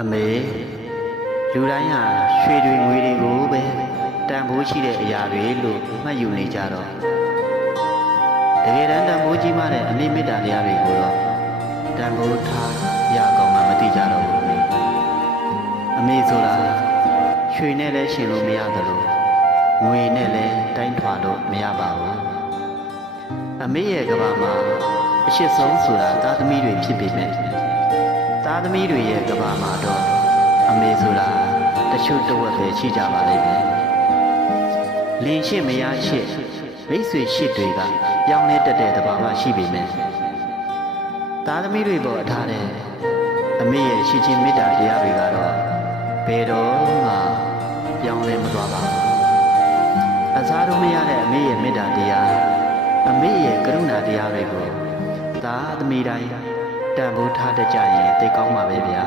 အမေလူတိုင်းဟာရွှေတွေငွေတွေကိုပဲတန်ဖိုးရှိတဲ့အရာတွေလို့မှတ်ယူနေကြတော့တကယ်တမ်းတန်ဖိုးကြီးမှတဲ့အမေမေတ္တာတရားတွေကိုတော့တန်ဖိုးထားရကောင်းမှမသိကြတော့ဘူးအမေဆိုတာရွှေနဲ့လည်းရှင်လို့မရသလိုငွေနဲ့လည်းတိုင်းထွာလို့မရပါဘူးအမေရဲ့ကဘာမှာအရှိဆုံးဆိုတာသားသမီးတွေဖြစ်ပေမဲ့သားသမီးတွေရဲ့ကဘာမှာတော့အမေဆိုတာတချို့တဝက်ပဲရှိကြပါလိမ့်မယ်လင်းရှိမရရှိမိတ်ဆွေရှိတွေကပြောင်းလဲတတ်တဲ့သဘာဝရှိပေမဲ့သားသမီးတွေပေါ်အထားတဲ့အမေရဲ့ရှိချင်းမေတ္တာတရားတွေကတော့ဘယ်တော့မှပြောင်းလဲမသွားပါဘူးအစားတို့မရတဲ့အမေရဲ့မေတ္တာတရားအမေရဲ့ကရုဏာတရားတွေကိုသားသမီးတိုင်းတန်ဖိုးထားတတ်ကြရင်သိကောင်းပါပဲဗျာ